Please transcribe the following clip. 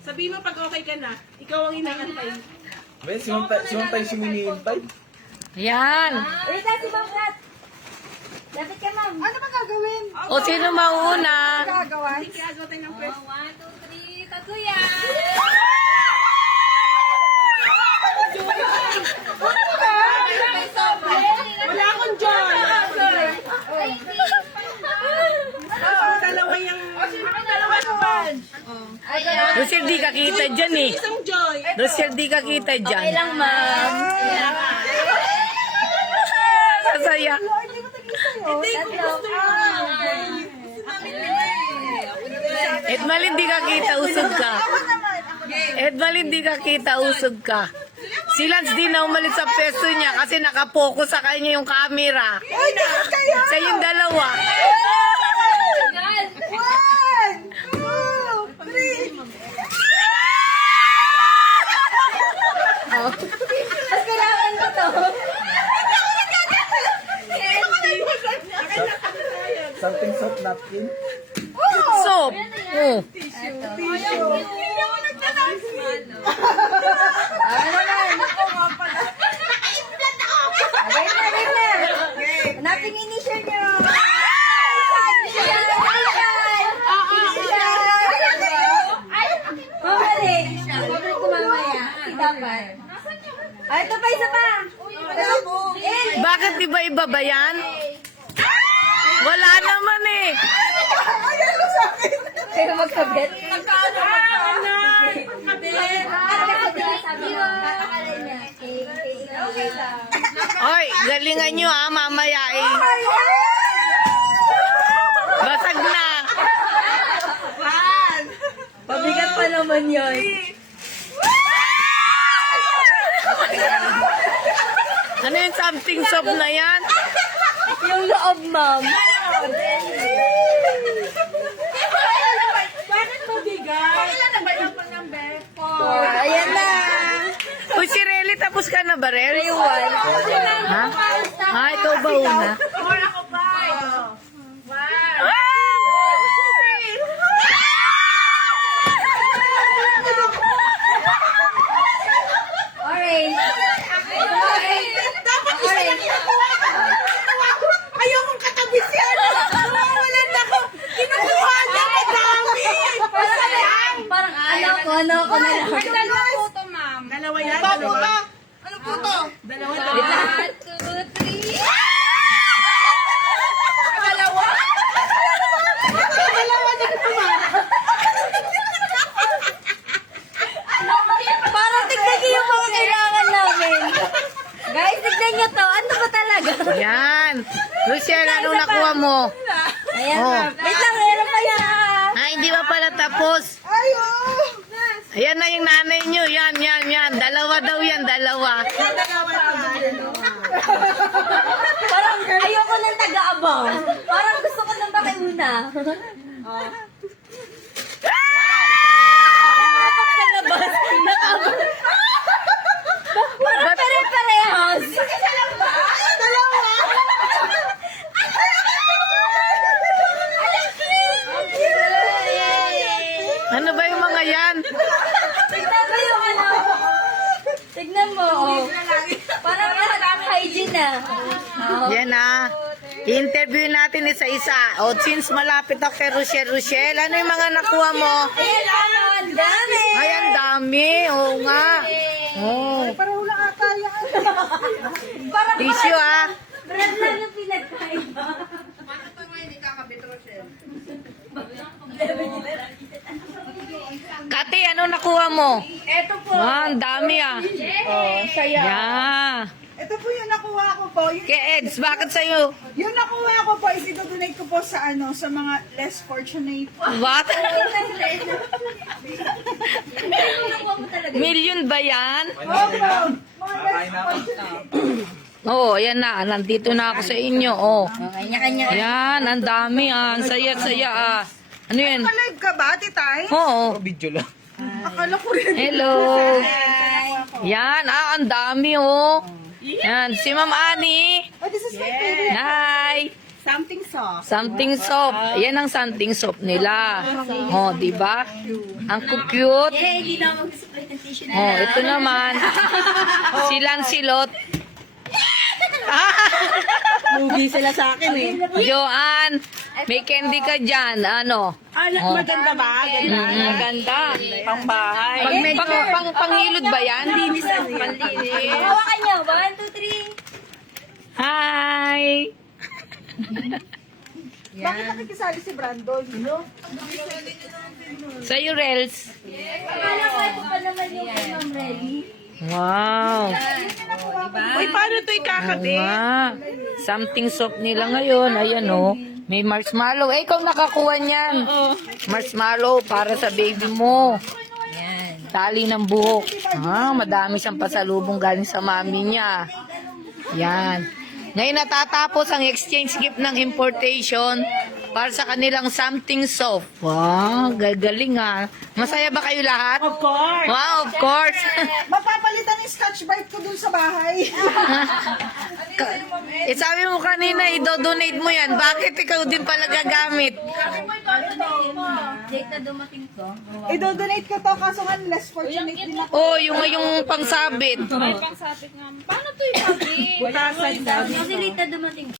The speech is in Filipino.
Sabihin mo pag okay ka na, ikaw ang inaantay. May simuntay si Minihintay. Yan. Wait, si Ma'am Kat. Dapat ka, Ma'am. Ano ba gagawin? O, sino mauna? Gagawa? Hindi kaya tayo ng first. 1, 2, 3, tato yan. Wala akong joy. Dalawa yung... Dalawa naman. Rochelle, di ka kita dyan eh. Isang joy. Rochelle, di ka kita dyan. Okay lang, Ma'am. Sasaya. Hindi ko gusto yun. Edmalin, di ka kita, usog ka. Edmalin, di ka kita, usog ka. Si Lance di na umalit sa peso niya kasi nakapokus sa kanya yung camera. Sa yung dalawa. 1, 2, 3. Mas kailangan ko to. Something soft napkin. Soap. Oh. Wait na. Hanapin yung initial nyo. Mamali. Sabi ko mamaya. Dapat. Ay, ito pa, isa pa. Bakit iba-iba ba yan? Wala naman eh. Kayo magkabit. Oy, galingan nyo ha, mamaya eh. Basag na. Pabigat pa naman yun. Ano yung something soap na yan? Yung loob, Ma'am. Bakit mabigat? Kailan na ba yung pang-number? Ayan na. Uy, si Relly, tapos ka na ba, Rel? One. Ha? Ikaw ba una? 4 ako pa. Orange. Dapat isa lang kinukuha ko. Ayokong katabis yan. Nawawalan ako. Kinukuha niya. Madami. Basta lang. Parang ano ko na lang. Dalawa po to, ma'am. Dalawa yan? Dalawa? Ano po to? Dalawa. 1, 2, 3. Dalawa? Dalawa din po, ma'am. Parang tignan niyo yung mga kailangan namin. Guys, tignan niyo to. Ano ba talaga? Yan. Rochelle, anong nakuha mo? Ayan, Oh. Ma'am. Wait lang, meron pa yan. Hindi ba pala tapos? Ayo. Ayan na yung nanay nyo. Yan. Dalawa daw yan, dalawa. Dalawa pa. Parang ayoko ng taga-abang. Parang gusto ko ng pakiuna. Sa labas. Parang pare-parehas. Dalawa. Ano ba yung mga yan? Tignan mo yung ano. Tignan mo, oh. Parang lahat hygiene na. Oh. Yan ah. I-interview natin isa-isa. O, since malapit ako kay Rochelle, ano yung mga nakuha mo? Ayan, ano, ang dami. Ay, ang dami. Oo nga. Oh. Para wala ata yan. Parang Tissue ah. bread lang yung pinagkaiba. Kati, ano nakuha mo? Eto po. Ang dami ah. Oh, saya. Yeah. Ito po yung nakuha ko po. Kay Eds, bakit sa'yo? Yung nakuha ko po is ito-donate ko po sa sa mga less fortunate. What? Ano mo talaga? Million ba yan? Opo. Mga less Kakain na ako. Oo, ayan na. Nandito na ako sa inyo. Oh. Kanya-kanya. Ayan, ang dami ah. Ang saya-saya ah. Ano yan? Live ka ba, titay? Oo. Video lang. Akala ko rin. Hello. Yan, ang dami oh. Yan, si Ma'am Annie. Oh, this is my favorite. Hi. Something soft. Something soap. Yan ang something soap nila. Oh, di ba? Ang cute. Eh, hindi na mag-supply ng tissue na. Oh, ito naman. Si Lancelot. Lugi sila sa akin eh. Joanne, may candy ka dyan. Ano? Maganda ba? Maganda. Pangbahay. Panghilod ba yan? Panlinis. Hawakan niyo. 1, 2, 3. Hi! Bakit nakikisali si Brandon? Sa'yo, Rels. Akala ko ito pa naman yung kay Ma'am Relly. Wow. Uy, paano ito ikakabit? Ah, something soap nila ngayon. Ayan oh. May marshmallow. Eh, ikaw nakakuha niyan. Marshmallow para sa baby mo. Tali ng buhok. Ah, madami siyang pasalubong galing sa mami niya. Yan. Ngayon natatapos ang exchange gift ng importation para sa kanilang something soap. Wow, gagaling ah. Masaya ba kayo lahat? Of course. Wow, of course. Mapapalitan yung scotch brite ko dun sa bahay. Eh sabi mo kanina, i-donate mo yan. Bakit ikaw din pala gagamit? Jake na dumating to. I-donate ko to kaso nga less fortunate din ako. Oh, yung pangsabit. Butasan daw. Kasi late na dumating.